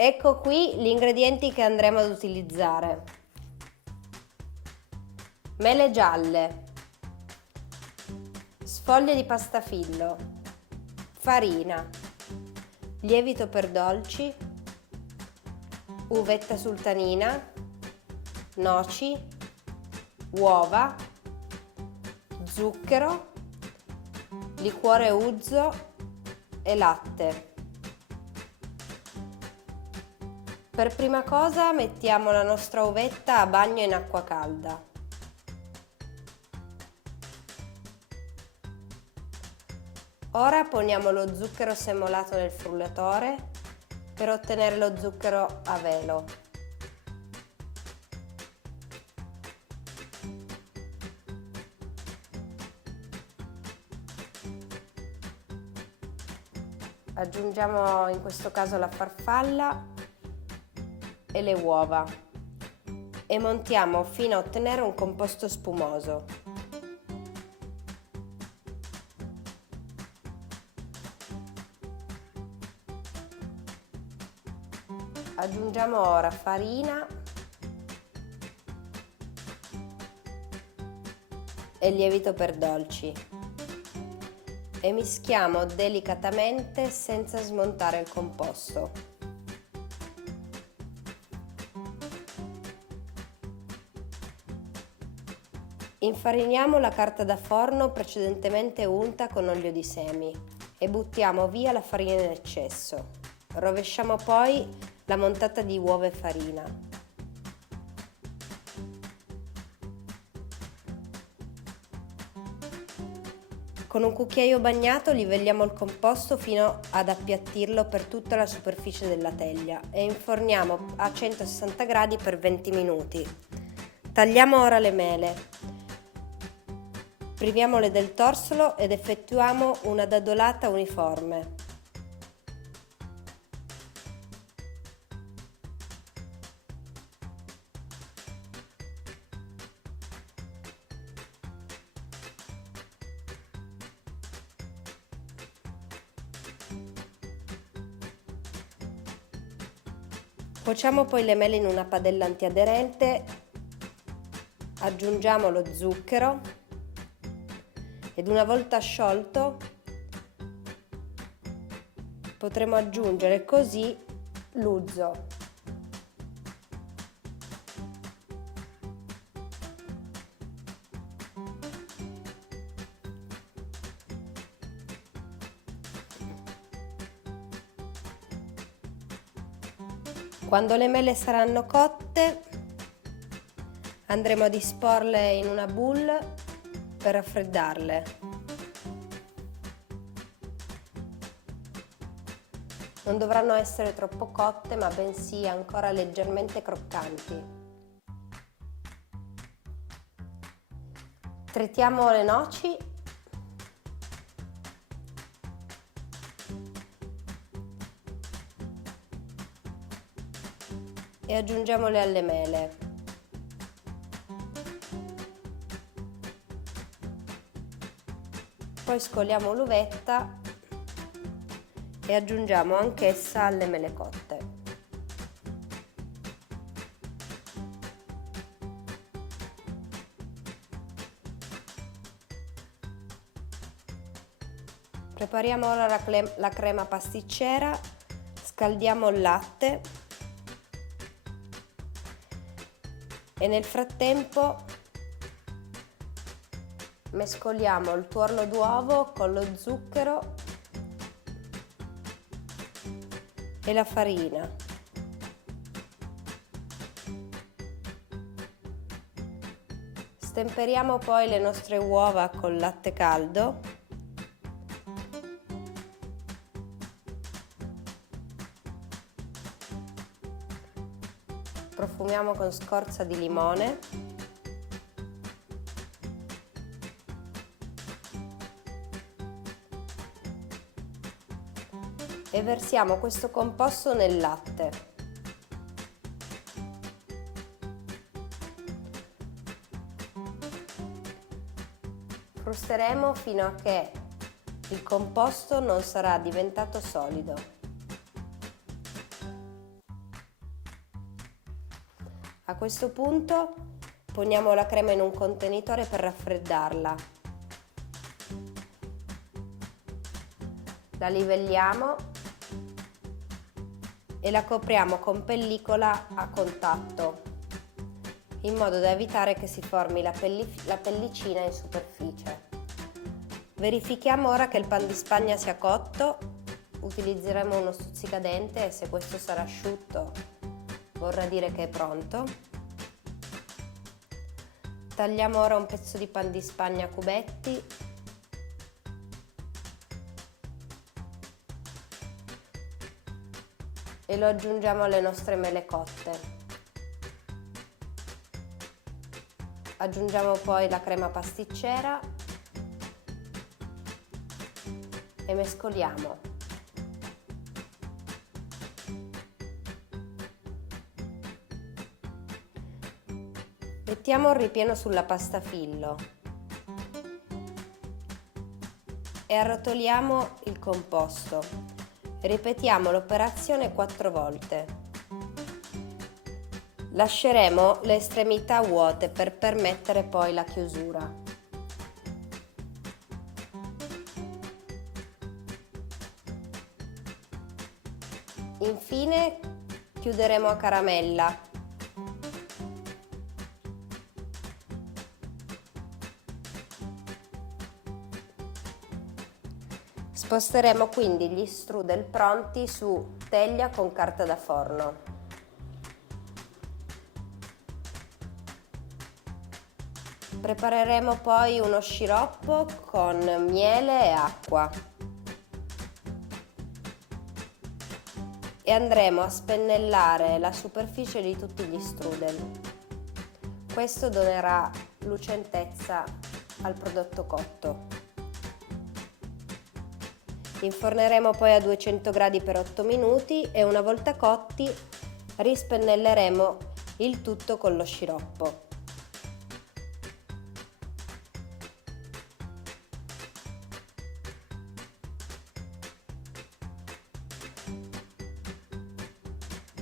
Ecco qui gli ingredienti che andremo ad utilizzare. Mele gialle, sfoglie di pastafillo, farina, lievito per dolci, uvetta sultanina, noci, uova, zucchero, liquore uzo e latte. Per prima cosa mettiamo la nostra uvetta a bagno in acqua calda. Ora poniamo lo zucchero semolato nel frullatore per ottenere lo zucchero a velo. Aggiungiamo in questo caso la farfalla e le uova e montiamo fino a ottenere un composto spumoso. Aggiungiamo ora farina e lievito per dolci e mischiamo delicatamente senza smontare il composto. Infariniamo la carta da forno precedentemente unta con olio di semi e buttiamo via la farina in eccesso. Rovesciamo poi la montata di uova e farina. Con un cucchiaio bagnato livelliamo il composto fino ad appiattirlo per tutta la superficie della teglia e inforniamo a 160 gradi per 20 minuti. Tagliamo ora le mele. Priviamole del torsolo ed effettuiamo una dadolata uniforme. Cuociamo poi le mele in una padella antiaderente, aggiungiamo lo zucchero ed una volta sciolto potremo aggiungere così l'uzo. Quando le mele saranno cotte andremo a disporle in una boule per raffreddarle. Non dovranno essere troppo cotte, ma bensì ancora leggermente croccanti. Tritiamo le noci e aggiungiamole alle mele. Poi scoliamo l'uvetta e aggiungiamo anch'essa alle mele cotte. Prepariamo ora la crema pasticcera, scaldiamo il latte e nel frattempo mescoliamo il tuorlo d'uovo con lo zucchero e la farina. Stemperiamo poi le nostre uova col latte caldo profumiamo con scorza di limone e versiamo questo composto nel latte. Frusteremo fino a che il composto non sarà diventato solido. questo punto poniamo la crema in un contenitore per raffreddarla. La livelliamo e la copriamo con pellicola a contatto, in modo da evitare che si formi la pellicina in superficie. Verifichiamo ora che il pan di Spagna sia cotto, utilizzeremo uno stuzzicadente e se questo sarà asciutto vorrà dire che è pronto. Tagliamo ora un pezzo di pan di Spagna a cubetti e lo aggiungiamo alle nostre mele cotte. Aggiungiamo poi la crema pasticcera e mescoliamo. Mettiamo il ripieno sulla pasta fillo e arrotoliamo il composto. Ripetiamo l'operazione 4 volte. Lasceremo le estremità vuote per permettere poi la chiusura. Infine chiuderemo a caramella. Sposteremo quindi gli strudel pronti su teglia con carta da forno. Prepareremo poi uno sciroppo con miele e acqua e andremo a spennellare la superficie di tutti gli strudel. Questo donerà lucentezza al prodotto cotto. Inforneremo poi a 200 gradi per 8 minuti e una volta cotti rispennelleremo il tutto con lo sciroppo.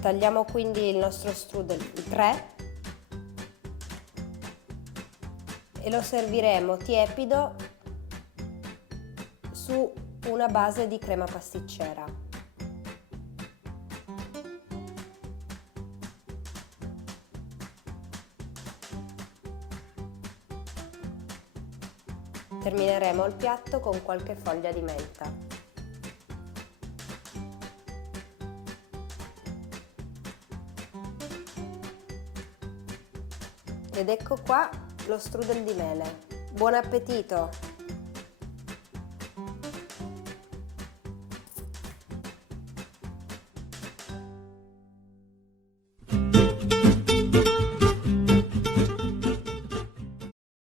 Tagliamo quindi il nostro strudel in 3 e lo serviremo tiepido su una base di crema pasticcera. Termineremo il piatto con qualche foglia di menta. Ed ecco qua lo strudel di mele. Buon appetito!